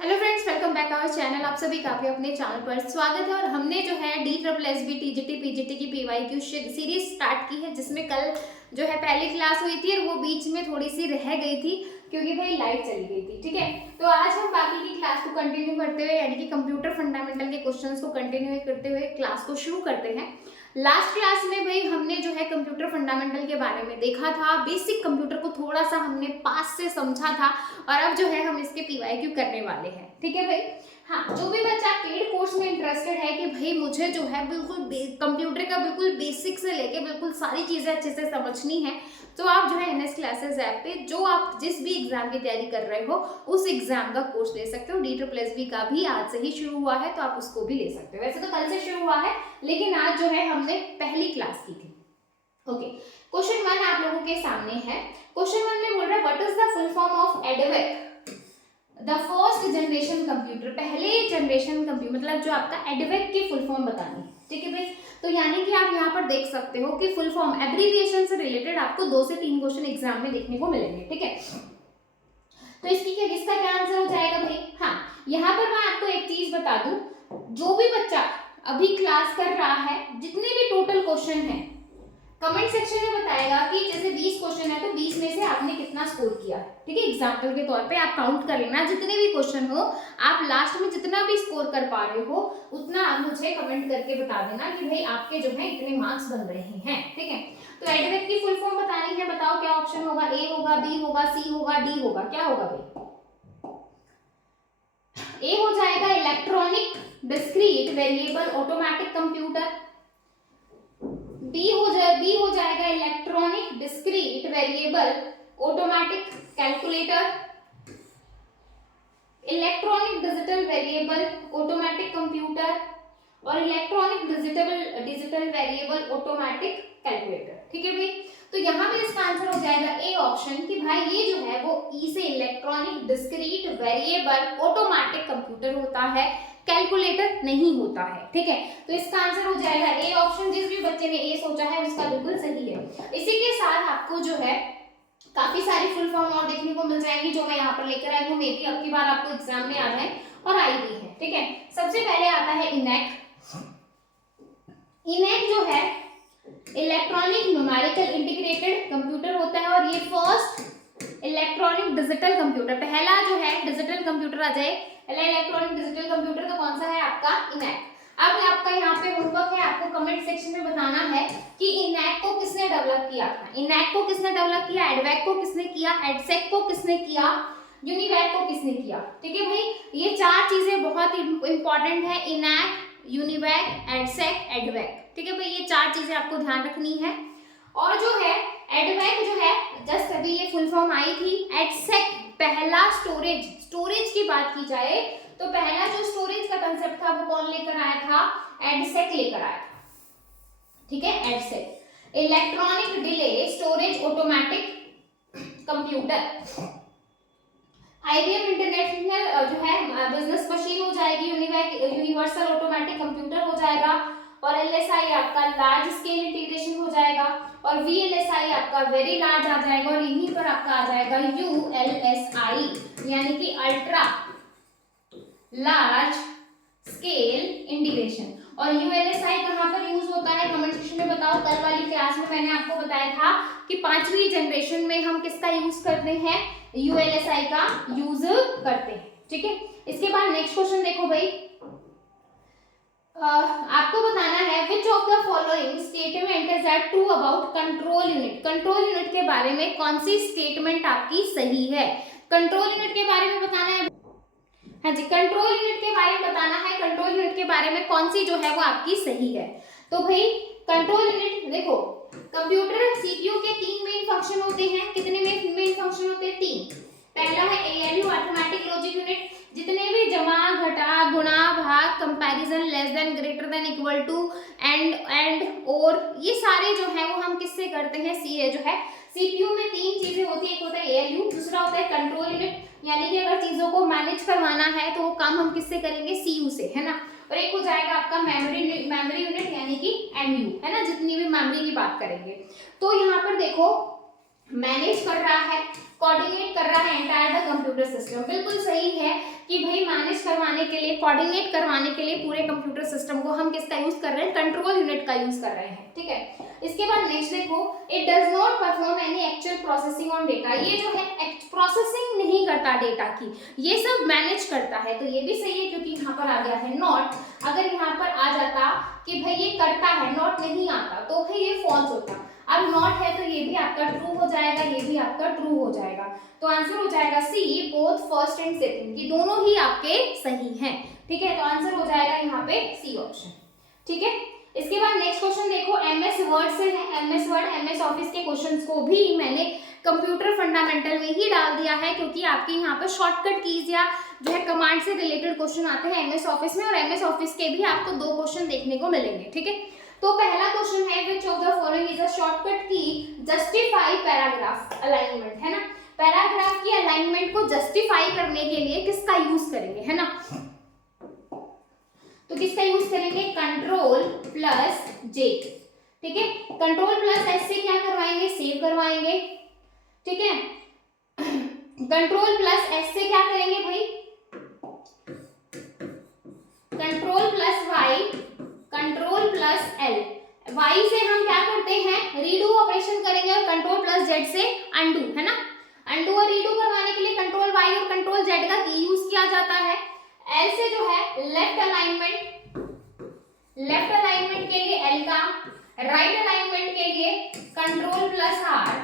Hello friends, welcome back our channel. आप सभी का आपके अपने चैनल पर स्वागत है। और हमने जो है DSSB TGT PGT की PYQ सीरीज स्टार्ट की है, जिसमें कल जो है पहली क्लास हुई थी और वो बीच में थोड़ी सी रह गई थी क्योंकि भाई लाइट चली गई थी। ठीक है, तो आज हम बाकी की क्लास को कंटिन्यू करते हुए यानी कि कंप्यूटर फंडामेंटल के क्वेश्चंस को कंटिन्यू करते हुए क्लास को शुरू करते हैं। लास्ट क्लास में भाई हमने जो है कंप्यूटर फंडामेंटल के बारे में देखा था, बेसिक कंप्यूटर को थोड़ा सा हमने पास से समझा था और अब जो है हम इसके PYQ करने वाले हैं। ठीक है भाई। हाँ, जो भी बच्चा पेड कोर्स में इंटरेस्टेड है कि भाई मुझे जो है बिल्कुल कंप्यूटर का बिल्कुल बेसिक से लेके बिल्कुल सारी चीजें अच्छे से समझनी है, तो आप जो है NS क्लासेस ऐप पे जो आप जिस भी एग्जाम की तैयारी कर रहे हो उस एग्जाम का कोर्स ले सकते हो। DSSB का भी आज से ही शुरू हुआ है, तो आप उसको भी ले सकते हो। वैसे तो कल से शुरू हुआ है, लेकिन आज जो है हमने पहली क्लास की थी। ओके, क्वेश्चन 1 आप लोगों के सामने है। क्वेश्चन 1 में बोल रहा है what is the full form of EDVAC, the first generation computer. पहले जनरेशन कंप्यूटर मतलब जो आपका एडवेक की फुल फॉर्म बतानी है। ठीक है भाई, तो यानी कि आप यहाँ पर देख सकते हो कि फुल फॉर्म एब्रीविएशन से रिलेटेड आपको 2 से 3 क्वेश्चन एग्जाम में देखने को मिलेंगे। ठीक है, तो इसका क्या आंसर हो जाएगा भाई? हाँ, यहाँ पर मैं आपको एक चीज बता दूं, जो भी बच्चा अभी क्लास कर रहा है, जितने भी टोटल क्वेश्चन है कमेंट सेक्शन में बताएगा कि जैसे 20 क्वेश्चन है तो 20 में से आपने कितना स्कोर किया। ठीक है, एग्जाम्पल के तौर पे आप काउंट कर लेना, जितने भी क्वेश्चन हो आप लास्ट में जितना भी स्कोर कर पा रहे हो उतना आप मुझे कमेंट करके बता देना कि भाई आपके जो है इतने मार्क्स बन रहे हैं। ठीक है, तो एडवेक की फुल फॉर्म बतानी है। बताओ क्या ऑप्शन होगा? ए होगा, बी होगा, सी होगा, डी होगा? क्या होगा भाई? ए हो जाएगा electronic discrete variable automatic computer, B हो जाएगा electronic discrete variable automatic calculator, electronic digital variable automatic computer और electronic digital variable automatic calculator. ठीक है भाई, तो यहाँ पे इसका आंसर हो जाएगा ए ऑप्शन कि भाई ये जो है वो ई से electronic discrete variable automatic computer होता है, कैलकुलेटर नहीं होता है। ठीक है, तो इसका आंसर हो जाएगा ए ऑप्शन। जिस भी बच्चे ने ए सोचा है उसका बिल्कुल सही है। इसी के साथ आपको जो है काफी सारी फुल फॉर्म और देखने को मिल जाएंगी जो मैं यहाँ पर लेकर आई हूँ। मे बी अब की बार आपको एग्जाम में आ जाए और आई भी है। ठीक है, सबसे पहले आता है इनैक। इनैक जो है इलेक्ट्रॉनिक न्यूमेरिकल इंटीग्रेटेड कंप्यूटर होता है और ये फर्स्ट इलेक्ट्रॉनिक डिजिटल कंप्यूटर, पहला जो है डिजिटल कंप्यूटर आ जाए इलेक्ट्रॉनिक डिजिटल कंप्यूटर, तो कौन सा है आपका? इनैक। अब आपका यहाँ पे होमवर्क है, आपको कमेंट सेक्शन में बताना है कि इनैक को किसने डेवलप किया था। इनैक को किसने डेवलप किया? एडवेक को किसने किया? एडसेक को किसने किया? यूनिवैक को किसने किया? ठीक है भाई, ये 4 चीजें बहुत इंपॉर्टेंट है, इनैक, यूनिवैक, एडसेक, एडवेक। ठीक है भाई, ये 4 चीजें आपको ध्यान रखनी है। और जो है एडवेक जो है जस्ट अभी ये फुल फॉर्म आई थी। एडसेक पहला स्टोरेज की बात की जाए तो पहला जो स्टोरेज का कंसेप्ट था वो कौन लेकर आया था? एडसेक लेकर आया था। ठीक है, EDSAC electronic delay storage automatic computer. IBM international जो है बिजनेस मशीन हो जाएगी, यूनिवर्सल ऑटोमेटिक कंप्यूटर हो जाएगा और LSI आपका लार्ज स्केल इंटीग्रेशन हो जाएगा और VLSI आपका वेरी लार्ज आ जाएगा और यहीं पर आपका आ जाएगा ULSI यानी कि अल्ट्रा लार्ज स्केल इंटीग्रेशन। और ULSI कहाँ पर यूज होता है? कमेंट सेक्शन में बताओ। कल वाली क्लास में मैंने आपको बताया था कि 5वीं जनरेशन में हम किसका यूज करते हैं? ULSI का यूज करते हैं। ठीक है, इसके बाद नेक्स्ट क्वेश्चन देखो भाई, आपको बताना है विच of the following statement is that true about control unit. Control unit के बारे में कौन सी स्टेटमेंट आपकी सही है? कंट्रोल यूनिट के बारे में बताना है। हाँ जी, कंट्रोल यूनिट के बारे में बताना है, कंट्रोल यूनिट के बारे में कौन सी जो है वो आपकी सही है। तो भाई कंट्रोल यूनिट देखो, कंप्यूटर CPU के 3 मेन फंक्शन होते हैं। कितने मेन फंक्शन होते हैं? 3। पहला है ALU अरिथमेटिक लॉजिक यूनिट, जितने भी जमा, घटा, गुणा, भाग, comparison, less than, greater than, equal to, and और ये सारे जो है वो हम किससे करते हैं? सी जो है CPU में 3 चीजें होती है, एक होता है ALU, दूसरा होता है कंट्रोल यूनिट, यानी कि अगर चीजों को मैनेज करवाना है तो वो काम हम किससे करेंगे? CPU से, है ना। और एक हो जाएगा आपका मेमोरी यूनिट यानी कि MU, है ना, जितनी भी मेमोरी की बात करेंगे। तो यहाँ पर देखो मैनेज कर रहा है, कोऑर्डिनेट कर रहा है एंटायर द कंप्यूटर सिस्टम। बिल्कुल सही है कि भाई मैनेज करवाने के लिए, कोऑर्डिनेट करवाने के लिए पूरे कंप्यूटर सिस्टम को हम किसका यूज कर रहे हैं, कंट्रोल यूनिट का यूज कर रहे हैं, ठीक है। इसके बाद नेक्स्ट देखो, it does not perform any actual processing on data. ये जो है प्रोसेसिंग नहीं करता डेटा की, ये सब मैनेज करता है। तो ये भी सही है क्योंकि यहाँ पर आ गया है नॉट। अगर यहाँ पर आ जाता कि भाई ये करता है, नॉट नहीं आता, तो भाई ये फॉल्स होता। अब नॉट है तो ये भी आपका ट्रू हो जाएगा, ये भी आपका ट्रू हो जाएगा। तो आंसर हो जाएगा सी, बोथ फर्स्ट एंड सेकंड, कि दोनों ही आपके सही हैं, ठीक है। तो आंसर हो जाएगा यहाँ पे सी ऑप्शन, ठीक है। इसके बाद नेक्स्ट क्वेश्चन देखो, एमएस वर्ड से है। एमएस वर्ड, एमएस ऑफिस के क्वेश्चंस को भी मैंने कंप्यूटर फंडामेंटल में ही डाल दिया है, क्योंकि आपके यहाँ पर शॉर्टकट कीज या जो है कमांड से रिलेटेड क्वेश्चन आते हैं एमएस ऑफिस में, और एमएस ऑफिस के भी आपको 2 क्वेश्चन देखने को मिलेंगे, ठीक है। तो पहला क्वेश्चन है, विच of the following is a shortcut की जस्टिफाई पैराग्राफ अलाइनमेंट, है ना। पैराग्राफ की अलाइनमेंट को जस्टिफाई करने के लिए किसका यूज करेंगे, है ना। तो किसका यूज करेंगे, कंट्रोल प्लस जे, ठीक है। कंट्रोल प्लस एस से क्या करवाएंगे, सेव करवाएंगे, ठीक है। कंट्रोल प्लस एस से क्या करेंगे भाई, control plus Y, control plus L. Y से हम क्या करते हैं, रीडू ऑपरेशन करेंगे, और कंट्रोल प्लस जेड से अंडू, है ना। अंडू और रीडू करवाने के लिए कंट्रोल वाई और कंट्रोल जेड का यूज किया जाता है। एल से जो है लेफ्ट अलाइनमेंट, लेफ्ट अलाइनमेंट के लिए एल का, राइट अलाइनमेंट के लिए कंट्रोल प्लस आर,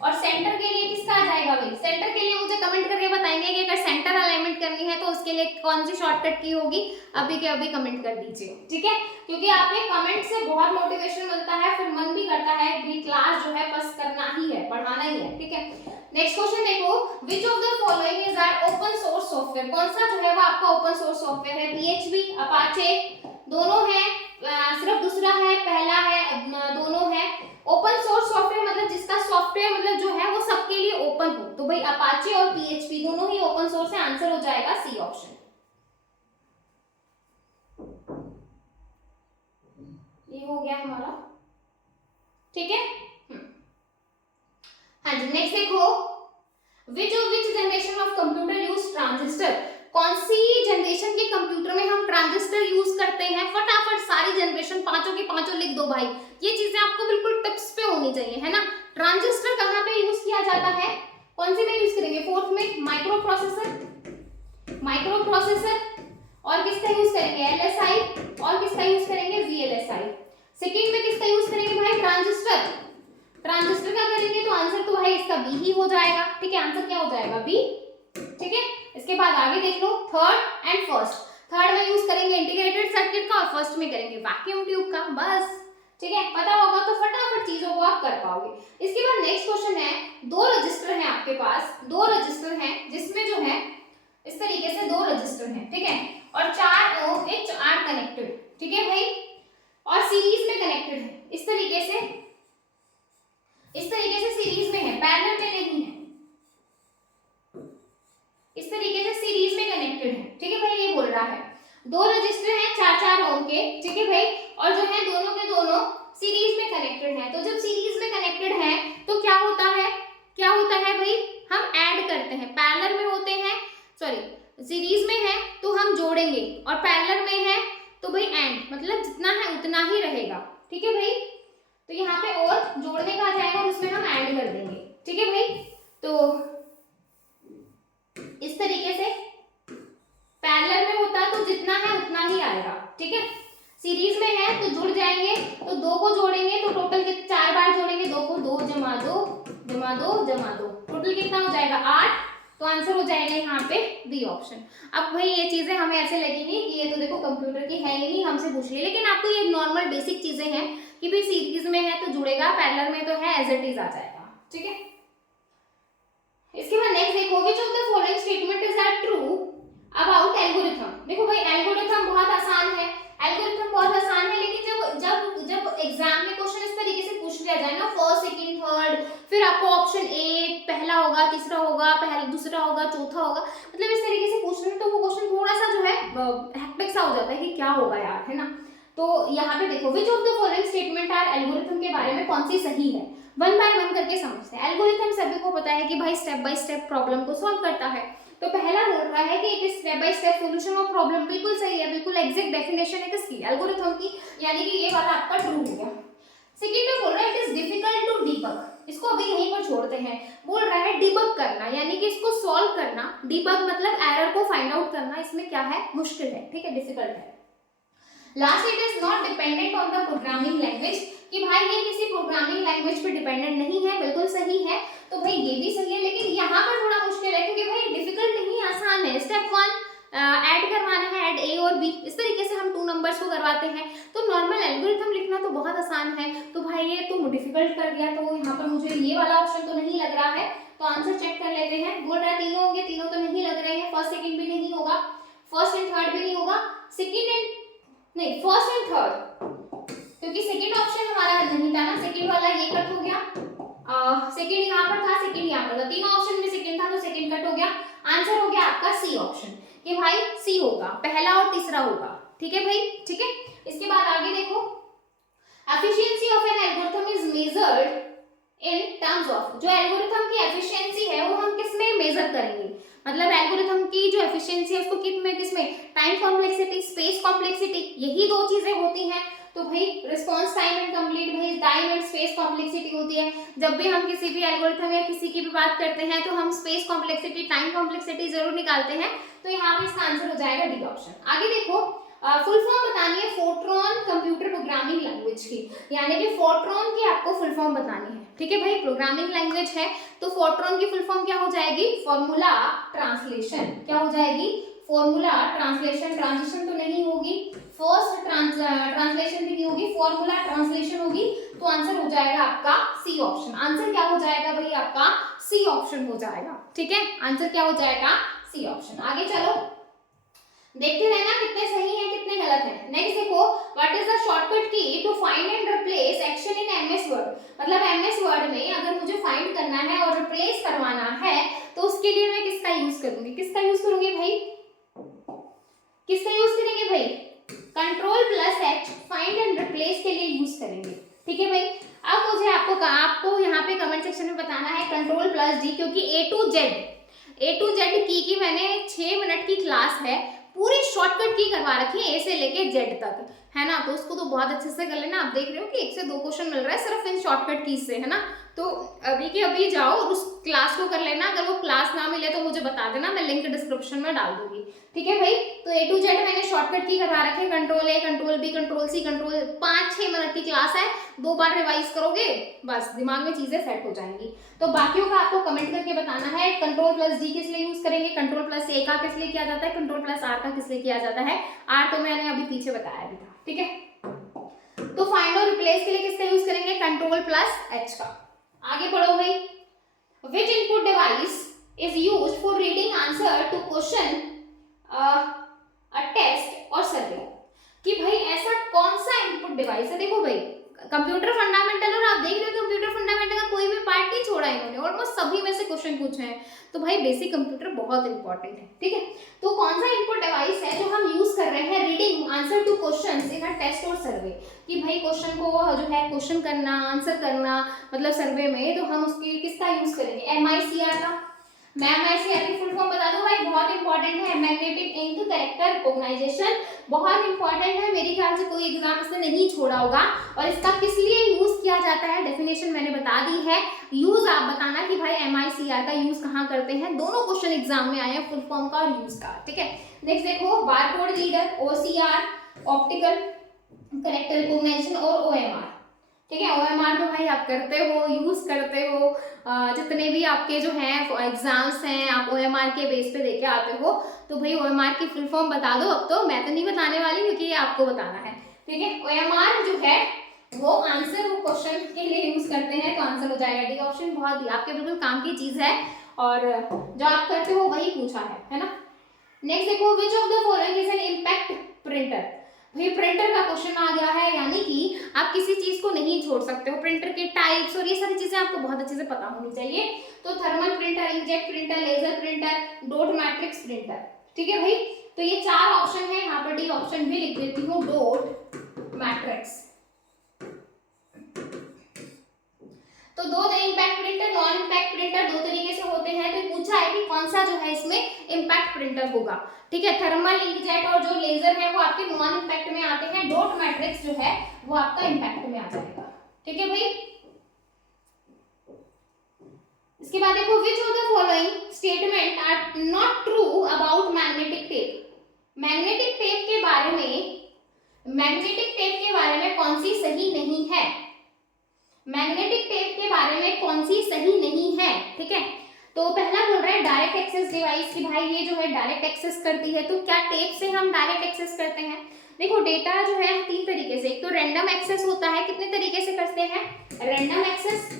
और सेंटर के लिए किसका आ जाएगा भाई, सेंटर के लिए मुझे कमेंट करके बताएंगे कि अगर सेंटर अलाइनमेंट करनी है तो उसके लिए कौन सी शॉर्टकट की होगी, अभी के अभी कमेंट कर दीजिए, ठीक है। क्योंकि आपके कमेंट से बहुत मोटिवेशन मिलता है, फिर मन भी करता है कि क्लास जो है बस करना ही है, पढ़ाना ही है, ठीक है। नेक्स्ट क्वेश्चन देखो, which of the following is are open source software. कौन सा जो है वो आपका ओपन सोर्स सॉफ्टवेयर है, पीएचपी, अपाचे, दोनों है, सिर्फ दूसरा है, पहला है, दोनों है। ओपन सोर्स सॉफ्टवेयर मतलब जिसका सॉफ्टवेयर मतलब जो है वो सबके लिए ओपन हो, तो भाई अपाचे और पीएचपी दोनों ही ओपन सोर्स है। आंसर हो जाएगा सी ऑप्शन। ये हो गया हमारा, ठीक है। हाँ जी, नेक्स्ट देखो, विच generation of computer use transistor. कौन सी जनरेशन के कंप्यूटर में हम ट्रांजिस्टर यूज करते हैं, फटाफट सारी जनरेशन पांचों की पांचों लिख दो भाई, ये चीजें आपको बिल्कुल टिप्स पे होनी चाहिए, है ना। ट्रांजिस्टर कहाँ पे यूज किया जाता है, कौन सी में यूज करेंगे, फोर्थ में माइक्रो प्रोसेसर, माइक्रो प्रोसेसर, और किसका यूज करेंगे, एलएसआई, और किसका यूज करेंगे, वीएलएसआई। सेकेंड में किसका यूज करेंगे भाई, ट्रांजिस्टर, ट्रांजिस्टर का करेंगे, तो आंसर तो भाई इसका बी ही हो जाएगा, ठीक है। आंसर क्या हो जाएगा, बी, ठीक है। इसके बाद आगे देख लो, थर्ड एंड फर्स्ट। थर्ड में यूज करेंगे इंटीग्रेटेड सर्किट का, और फर्स्ट में करेंगे वैक्यूम ट्यूब का, बस, ठीक है। पता होगा तो फटाफट चीजों को आप कर पाओगे। इसके बाद नेक्स्ट क्वेश्चन है, 2 रजिस्टर हैं आपके पास, 2 रजिस्टर हैं जिसमें जो है इस तरीके से 2 रजिस्टर हैं, ठीक है, और 4 ओम एच आर कनेक्टेड, ठीक है भाई, और सीरीज में कनेक्टेड है, इस तरीके से सीरीज में है, पैरेलल में नहीं है, इस तरीके से सीरीज में कनेक्टेड है, ठीक है भाई। ये बोल रहा है 2 रजिस्टर हैं 4-4 ओम के, ठीक है भाई, और जो है दोनों के दोनों सीरीज में कनेक्टेड हैं। तो जब सीरीज में कनेक्टेड है तो क्या होता है भाई, हम ऐड करते हैं, पैरेलल में होते हैं, सॉरी सीरीज में है तो हम जोड़ेंगे, और पैरेलल में है तो भाई एंड, मतलब जितना है उतना ही रहेगा, ठीक है भाई। तो यहाँ पे और जोड़ने का आ जाएगा और उसमें हम ऐड कर देंगे, ठीक है भाई। तो इस तरीके से पैरेलल में होता है तो जितना है उतना ही आएगा, ठीक है। सीरीज में है तो जुड़ जाएंगे, तो 2 को जोड़ेंगे तो टोटल 4 बार जोड़ेंगे, 2 को 2 जमा 2 जमा 2 जमा 2, टोटल कितना हो जाएगा 8। तो आंसर हो जाएगा यहाँ पे बी ऑप्शन। अब भाई ये चीजें हमें ऐसे लगेंगी कि ये तो देखो कंप्यूटर की है ही नहीं, हमसे पूछ ली, लेकिन आपको ये नॉर्मल बेसिक चीजें हैं कि भाई सीरीज में है तो जुड़ेगा, पैरेलल में तो है एज इट इज आ जाएगा, ठीक है। इसके बाद नेक्स्ट देखो, which of the following statement is are true about algorithm. देखो भाई एल्गोरिथम बहुत आसान है, एल्गोरिथम बहुत आसान है, लेकिन जब एग्जाम में क्वेश्चन इस तरीके से पूछ लिया जाए ना, फर्स्ट सेकंड थर्ड, फिर आपको ऑप्शन ए पहला होगा, तीसरा होगा, पहला दूसरा होगा, चौथा होगा, मतलब इस तरीके से पूछ रहे हैं तो वो क्वेश्चन थोड़ा सा जो है हेक्टिक सा हो जाता है कि क्या होगा यार, है ना। तो यहाँ पे देखो which of the following statement are algorithm के बारे में कौन सी सही है, वन बाय वन करके समझते हैं। एल्गोरिथम सभी को पता है कि भाई स्टेप बाय स्टेप प्रॉब्लम को सॉल्व करता है। तो पहला बोल रहा है कि एक step by step solution of problem, बिल्कुल सही है, बिल्कुल एग्जैक्ट डेफिनेशन है किसकी, एल्गोरिथम की, यानी कि ये वाला आपका ट्रू हो गया। सेकंड में बोल रहा है it is difficult to debug, इसको अभी यहीं पर छोड़ते हैं। बोल रहा है डिबग करना, यानी कि इसको सॉल्व करना, डिबग मतलब एरर को फाइंड आउट करना, इसमें क्या है, मुश्किल है, ठीक है, डिफिकल्ट है। Last it is not dependent on the programming language, कि भाई ये किसी प्रोग्रामिंग लैंग्वेज पे डिपेंडेंट नहीं है, बिल्कुल सही है। तो भाई ये भी सही है, लेकिन यहाँ पर थोड़ा मुश्किल है क्योंकि भाई डिफिकल्ट नहीं, आसान है। स्टेप 1 ऐड करवाना है, ऐड ए और बी, इस तरीके से हम 2 नंबर्स को करवाते हैं। तो नॉर्मल एल्गोरिथम लिखना तो बहुत आसान है, तो भाई ये तुम डिफिकल्ट कर दिया, तो यहाँ पर मुझे ये वाला ऑप्शन तो नहीं लग रहा है। तो आंसर चेक कर लेते हैं। बोल रहा है तीनों होंगे, तीनों तो नहीं लग रहे हैं, फर्स्ट सेकंड भी नहीं होगा, फर्स्ट एंड थर्ड भी नहीं होगा, सेकंड एंड नहीं, फर्स्ट एंड थर्ड, क्योंकि सेकंड ऑप्शन हमारा नहीं था ना, सेकंड वाला ये कट हो गया, सेकंड यहाँ पर था, सेकंड यहाँ पर था, तीनों ऑप्शन में सेकंड था तो सेकंड कट हो गया। आंसर हो गया आपका सी ऑप्शन, कि भाई सी होगा, पहला और तीसरा होगा, ठीक है भाई, ठीक है। इसके बाद आगे देखो, efficiency of an algorithm is measured in terms of, जो एल्गोरिथम की एफिशिएंसी है वो हम किस में मेजर करेंगे, मतलब एल्गोरिथम की जो एफिशिएंसी है उसको किसमें, टाइम कॉम्प्लेक्सिटी, स्पेस कॉम्प्लेक्सिटी, यही 2 चीजें होती हैं। तो भाई रिस्पांस टाइम एंड कंप्लीट, भाई टाइम एंड स्पेस कॉम्प्लेक्सिटी होती है। जब भी हम किसी भी एल्गोरिथम या किसी की भी बात करते हैं तो हम स्पेस कॉम्प्लेक्सिटी, टाइम कॉम्प्लेक्सिटी जरूर निकालते हैं। तो यहाँ पे इसका आंसर हो जाएगा डी ऑप्शन। आगे देखो, फुल फॉर्म बतानी है फोर्ट्रॉन कंप्यूटर प्रोग्रामिंग लैंग्वेज की, यानी कि फोर्ट्रॉन की आपको फुल फॉर्म बतानी है, ठीक है भाई। प्रोग्रामिंग लैंग्वेज है तो फोर्ट्रॉन की फुल फॉर्म क्या हो जाएगी, फॉर्मूला ट्रांसलेशन, क्या हो जाएगी, फॉर्मूला ट्रांसलेशन, ट्रांजिशन तो नहीं होगी, फर्स्ट ट्रांसलेशन भी नहीं होगी, फॉर्मूला ट्रांसलेशन होगी। तो आंसर हो जाएगा आपका सी ऑप्शन। आंसर क्या हो जाएगा भाई, आपका सी ऑप्शन हो जाएगा, ठीक है, आंसर क्या हो जाएगा, सी ऑप्शन। आगे चलो, देखते रहना कितने सही हैं कितने गलत हैं। नेक्स्ट देखो, what is the shortcut key to find and replace action in MS Word, मतलब एमएस वर्ड में अगर मुझे फाइंड करना है और रिप्लेस करवाना है तो उसके लिए मैं किसका यूज करूंगी, किसका यूज करूंगी भाई, किसका यूज करेंगे भाई, Ctrl+H फाइंड एंड रिप्लेस के लिए यूज करेंगे, ठीक है भाई। अब मुझे आपको यहाँ पे कमेंट सेक्शन में बताना है Ctrl+D, क्योंकि A to Z की मैंने 6 मिनट की क्लास है, पूरी शॉर्टकट की करवा रखी है, ए से लेके जेड तक, है ना। तो उसको तो बहुत अच्छे से कर लेना। आप देख रहे हो कि 1 से 2 क्वेश्चन मिल रहा है सिर्फ इन शॉर्टकट की से, है ना। तो अभी के अभी जाओ और उस क्लास को कर लेना। अगर वो क्लास ना मिले तो मुझे बता देना, मैं लिंक डिस्क्रिप्शन में डाल दूंगी, ठीक है भाई। तो A to Z मैंने शॉर्टकट की करवा रखे, Ctrl+A, Ctrl+B, Ctrl+C, 5-6 मिनट की क्लास है, 2 बार रिवाइज करोगे बस दिमाग में चीजें सेट हो जाएंगी। तो बाकियों का आपको कमेंट करके बताना है, Ctrl+D किस लिए यूज करेंगे, Ctrl+A का किस लिए किया जाता है, Ctrl+R का किस लिए किया जाता है। R तो मैंने अभी पीछे बताया भी था, ठीक है। तो फाइंड और रिप्लेस के लिए किसका यूज करेंगे, Ctrl+H का। आगे बढ़ो भाई, which input device is used for reading answer to question a test और सर्वे, कि भाई ऐसा कौन सा इनपुट डिवाइस है। देखो भाई, कंप्यूटर फंडामेंटल, और आप देख रहे हो कंप्यूटर फंडामेंटल का कोई भी पार्ट नहीं छोड़ा इन्होंने, ऑलमोस्ट सभी में से क्वेश्चन पूछे हैं। तो भाई बेसिक कंप्यूटर बहुत इंपॉर्टेंट है, ठीक है। तो कौन सा इनपुट डिवाइस है जो हम यूज कर रहे हैं reading answer to questions in a test और सर्वे, कि भाई क्वेश्चन को जो है क्वेश्चन करना, आंसर करना, मतलब सर्वे में, तो हम उसके किसका यूज करेंगे, MICR का। मैं MICR की फुल फॉर्म बता दूं भाई, बहुत इंपॉर्टेंट है, मैग्नेटिक इंक कैरेक्टर रिकॉग्नाइजेशन, बहुत इंपॉर्टेंट है, मेरे ख्याल से कोई एग्जाम इसने नहीं छोड़ा होगा। और इसका किस लिए यूज किया जाता है, डेफिनेशन मैंने बता दी है, यूज आप बताना कि भाई MICR का यूज कहाँ करते हैं। दोनों क्वेश्चन एग्जाम में आए हैं, फुल फॉर्म का और यूज का, ठीक है। नेक्स्ट देखो, barcode reader, OCR, optical character recognition और OMR, ठीक है। OMR तो भाई आप करते हो, यूज करते हो, जितने भी आपके जो हैं एग्जाम्स हैं आप OMR के बेस पे देके आते हो। तो भाई OMR की फुल फॉर्म बता दो। अब तो मैं तो नहीं बताने वाली क्योंकि ये आपको बताना है, ठीक है। OMR जो है वो आंसर वो क्वेश्चन के लिए यूज करते हैं, तो आंसर हो जाएगा डी ऑप्शन। बहुत ही आपके बिल्कुल काम की चीज है और जो आप करते हो वही पूछा है ना। नेक्स्ट देखो, which of the following is an impact printer. भाई प्रिंटर का क्वेश्चन आ गया है, यानी कि आप किसी चीज को नहीं छोड़ सकते हो। प्रिंटर के टाइप्स और ये सारी चीजें आपको बहुत अच्छे से पता होनी चाहिए। तो thermal printer, inkjet printer, laser printer, dot matrix printer, ठीक है भाई। तो ये 4 ऑप्शन है, यहाँ पर डी ऑप्शन भी लिख देती हूँ, डॉट मैट्रिक्स। तो दो impact printer, non impact printer, दो तरीके से होते हैं। तो पूछा है कि कौन सा जो है इसमें इम्पैक्ट प्रिंटर होगा। ठीक है, थर्मल इंकजेट और जो लेजर है वो आपके नॉन इम्पैक्ट में आते हैं। डॉट मैट्रिक्स जो है वो आपका इम्पैक्ट में आ जाएगा। ठीक है भाई। इसके बाद देखो, which of the following statement are not true about magnetic tape. Magnetic tape के बारे में कौन सी सही नहीं है? मैग्नेटिक टेप के बारे में कौन सी सही नहीं है? ठीक है, तो पहला बोल रहा है डायरेक्ट एक्सेस डिवाइस की भाई ये जो है डायरेक्ट एक्सेस करती है। तो क्या टेप से हम डायरेक्ट एक्सेस करते हैं? देखो डेटा जो है तीन तरीके से, एक तो रैंडम एक्सेस होता है, कितने तरीके से करते हैं? रैंडम एक्सेस,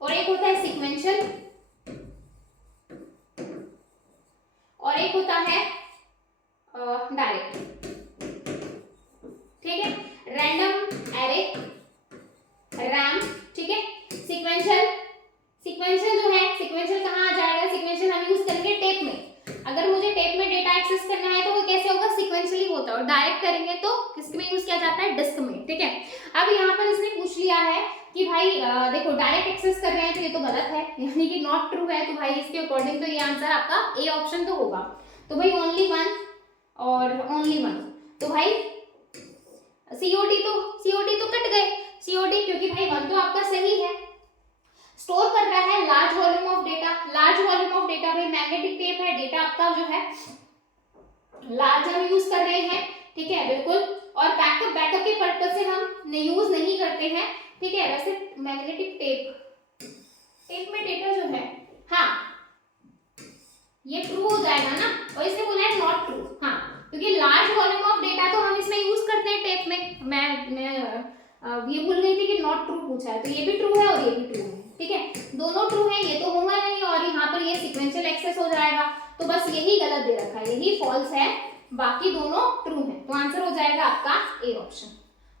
और एक होता है सीक्वेंशियल, और एक होता है डायरेक्ट। ठीक है, रैंडम, एरे, रैम। ठीक है, सीक्वेंशियल जो है, सीक्वेंशियल कहाँ आ जाएगा? सीक्वेंशियल हम यूज करेंगे टेप में। अगर मुझे टेप में डेटा एक्सेस करना है तो वो कैसे होगा? सीक्वेंशियली होता है। और डायरेक्ट करेंगे तो किसमें यूज किया जाता है? डिस्क में। ठीक है, अब यहाँ पर इसने पूछ लिया है कि भाई देखो डायरेक्ट एक्सेस कर रहे हैं तो ये तो गलत है, यानी कि नॉट ट्रू है। तो भाई इसके अकॉर्डिंग तो ये आंसर आपका ए ऑप्शन तो होगा। तो भाई ओनली वन और ओनली वन, तो भाई सीओडी तो कट गए, सीओडी, क्योंकि भाई वन तो आपका सही है। स्टोर कर रहा है large volume of data, large volume of data, भाई मैग्नेटिक टेप है, डेटा आपका जो है लार्ज हम यूज कर रहे हैं। ठीक है, बिल्कुल। और बैकअप के पर्पज से हम यूज नहीं करते हैं। ठीक है, वैसे मैग्नेटिक टेप में डेटा जो है, हाँ ये ट्रू हो जाएगा ना, और इसने बोला है नॉट ट्रू। हाँ, क्योंकि लार्ज वॉल्यूम ऑफ डेटा तो हम इसमें यूज करते हैं टेप में। मैं ये भूल गई थी कि नॉट ट्रू पूछा है, तो ये भी ट्रू है और ये भी ट्रू है। ठीक है, दोनों ट्रू है, ये तो होगा नहीं, और यहाँ पर ये सीक्वेंशियल एक्सेस हो जाएगा। तो बस यही गलत दे रखा है, यही फॉल्स है, बाकी दोनों ट्रू है। तो आंसर हो जाएगा आपका ए ऑप्शन।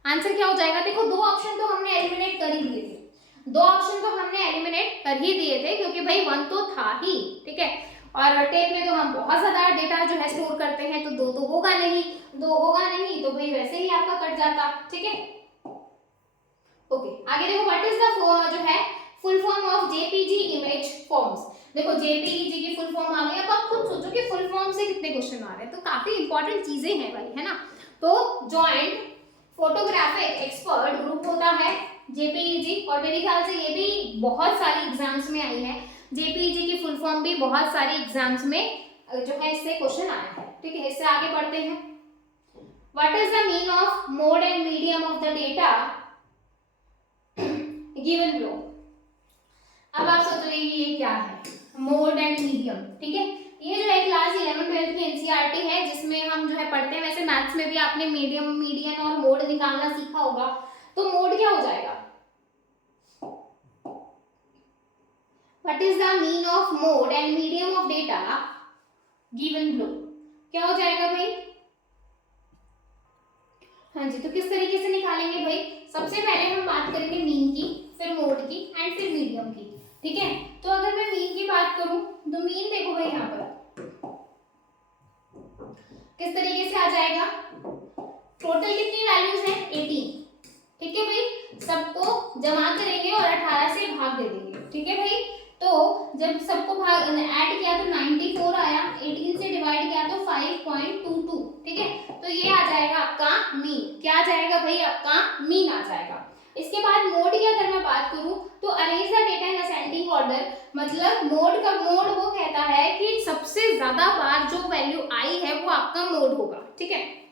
आंसर क्या हो जाएगा? देखो दो ऑप्शन तो हमने एलिमिनेट कर ही दिए थे, क्योंकि भाई वन तो था ही। ठीक है, और टेप में तो हम बहुत ज्यादा डेटा जो है स्टोर करते हैं, तो दो होगा नहीं, तो भाई वैसे ही आपका कट जाता। ठीक है, ओके। आगे देखो, व्हाट इज द जो है full form of JPG image forms. देखो जेपीजी की फुल फॉर्म आ गई। अब आप खुद सोचो कि फुल फॉर्म से कितने क्वेश्चन आ रहे हैं, तो काफी इंपॉर्टेंट चीजें हैं भाई, है ना। तो जॉइंट फोटोग्राफिक एक्सपर्ट ग्रुप होता है जेपीईजी, और मेरे ख्याल से ये भी बहुत सारी एग्जाम्स में आई है। जेपीईजी की फुल फॉर्म भी बहुत सारी एग्जाम्स में जो है इससे क्वेश्चन आया है। ठीक है, इससे आगे बढ़ते हैं। What is the mean of mode and medium of the data given below. अब आप सोच रहे हैं कि ये क्या है, मोड एंड मीडियम। ठीक है, ये जो है क्लास 11 12 की एनसीईआरटी है, जिसमें हम जो है पढ़ते हैं। वैसे मैथ्स में भी आपने मीडियम, मीडियन और मोड निकालना सीखा होगा। तो मोड क्या हो जाएगा? What is the mean of mode and medium of data given below, क्या हो जाएगा भाई? हाँ जी, तो किस तरीके से निकालेंगे भाई? सबसे पहले हम बात करेंगे मीन की, फिर मोड की एंड फिर मीडियम की। ठीक है, तो अगर मैं मीन की बात करूं तो मीन देखो भाई यहाँ पर किस तरीके से आ जाएगा? टोटल कितनी वैल्यूज हैं? 18। ठीक है भाई, सबको जमा करेंगे और 18 से भाग दे देंगे। ठीक है भाई, तो जब सबको भाग ऐड किया तो 94 आया, 18 से डिवाइड किया तो 5.22। ठीक है, तो ये आ जाएगा आपका मीन। क्या आ जाएगा भाई? आपका मीन आ जाएगा। इसके बाद मोड की अगर मैं बात करूं तो arrange the data in ascending order, मतलब मोड वो कहता है कि सबसे ज्यादा बार जो वैल्यू आई है वो आपका मोड होगा। ठीक है,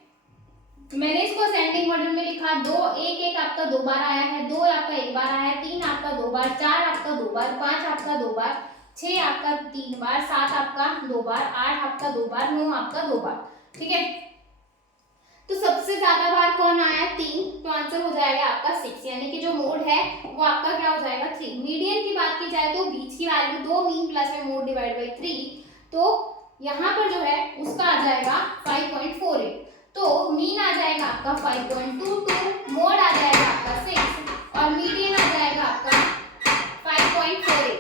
मैंने इसको असेंडिंग ऑर्डर में लिखा। 2 1 आपका 2 बार आया है, 2 आपका 1 बार आया है, 3 आपका 2 बार, 4 आपका 2 बार, 5 आपका 2 बार, 6 आपका 3 बार, 7 आपका 2 बार, 8 आपका 2 बार, 9 आपका 2 बार। ठीक है, तो सबसे ज्यादा बार कौन आया? 3। तो आंसर हो जाएगा आपका 6, यानी कि जो मोड है वो आपका क्या हो जाएगा? 3। मीडियन की बात की जाए तो बीच की वैल्यू 2 मीन प्लस में मोड डिवाइड बाई 3, तो यहाँ पर जो है उसका आ जाएगा 5.48। तो मीन आ जाएगा आपका 5.22, मोड आ जाएगा आपका 6 और मीडियन आ जाएगा आपका 5.48।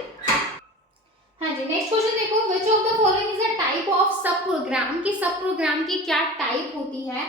हाँ जी, नेक्स्ट क्वेश्चन देखो, which of the following is a type of सब प्रोग्राम की, सब प्रोग्राम की क्या टाइप होती है।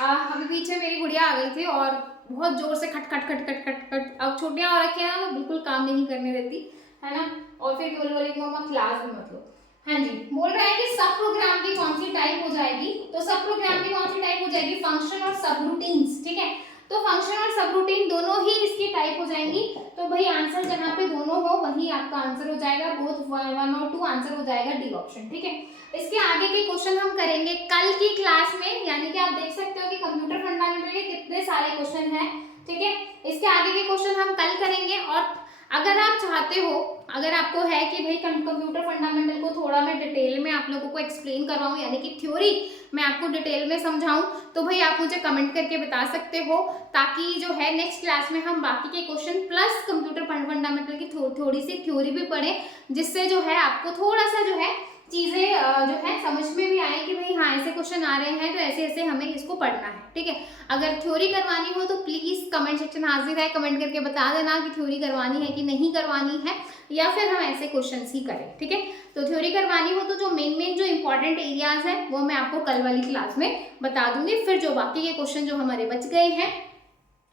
अभी पीछे मेरी गुड़िया आ गई थी और बहुत जोर से खट खट खट खट खट खट, अब छुट्टियां हो रखी है ना, बिल्कुल काम नहीं करने देती है ना, और फिर बोल बोली मम्मा क्लास में मतलब। हाँ जी, बोल रहा है कि सब प्रोग्राम की कौन सी टाइप हो जाएगी, तो सब प्रोग्राम की कौन सी टाइप हो जाएगी, फंक्शन और सब रूटीन्स। ठीक है, तो फंक्शन और सब रूटीन दोनों ही इसकी टाइप हो जाएंगी। तो भाई आंसर जहाँ पे दोनों हो वही आपका आंसर हो जाएगा, बोथ 1 और 2 आंसर हो जाएगा डी ऑप्शन। ठीक है, इसके आगे के क्वेश्चन हम करेंगे कल की क्लास में, यानी कि आप देख सकते हो कि कंप्यूटर फंडामेंटल के कितने सारे क्वेश्चन हैं। ठीक है, इसके आगे के क्वेश्चन हम कल करेंगे। और अगर आप चाहते हो, अगर आपको है कि भाई कंप्यूटर फंडामेंटल को थोड़ा मैं डिटेल में आप लोगों को एक्सप्लेन करवाऊं, यानी कि थ्योरी मैं आपको डिटेल में समझाऊं, तो भाई आप मुझे कमेंट करके बता सकते हो, ताकि जो है नेक्स्ट क्लास में हम बाकी के क्वेश्चन प्लस कंप्यूटर फंडामेंटल की थोड़ी सी थ्योरी भी पढ़ें, जिससे जो है आपको थोड़ा सा जो है चीज़ें जो है समझ में भी आए कि भाई हाँ ऐसे क्वेश्चन आ रहे हैं तो ऐसे ऐसे हमें इसको पढ़ना है। ठीक है, अगर थ्योरी करवानी हो तो प्लीज़ कमेंट सेक्शन हाजिर है, कमेंट करके बता देना कि थ्योरी करवानी है कि नहीं करवानी है, या फिर हम ऐसे क्वेश्चंस ही करें। ठीक है, तो थ्योरी करवानी हो तो जो मेन जो इंपॉर्टेंट एरियाज है वो मैं आपको कल वाली क्लास में बता दूंगी। फिर जो बाकी के क्वेश्चन जो हमारे बच गए हैं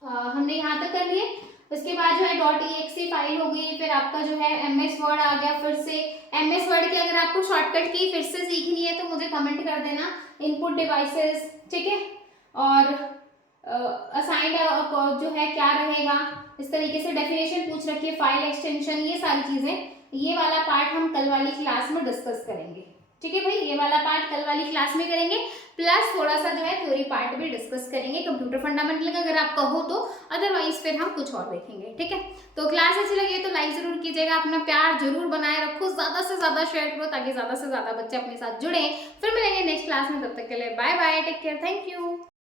हमने यहाँ तक कर लिए। उसके बाद जो है .exe फाइल हो गई, फिर आपका जो है MS वर्ड आ गया। फिर से MS वर्ड की अगर आपको शॉर्टकट की फिर से सीखनी है तो मुझे कमेंट कर देना, इनपुट डिवाइसेस। ठीक है, और असाइंड जो है क्या रहेगा, इस तरीके से डेफिनेशन पूछ रखी है, फाइल एक्सटेंशन, ये सारी चीजें, ये वाला पार्ट हम कल वाली क्लास में डिस्कस करेंगे। ठीक है भाई, ये वाला पार्ट कल वाली क्लास में करेंगे, प्लस थोड़ा सा जो है थ्योरी पार्ट भी डिस्कस करेंगे कंप्यूटर फंडामेंटल का, अगर आप कहो तो, अदरवाइज फिर हम कुछ और देखेंगे। ठीक है, तो क्लास अच्छी लगी तो लाइक जरूर कीजिएगा, अपना प्यार जरूर बनाए रखो, ज्यादा से ज्यादा शेयर करो ताकि ज्यादा से ज्यादा बच्चे अपने साथ जुड़े। फिर मिलेंगे नेक्स्ट क्लास में, तब तक के लिए bye bye, take care, thank you.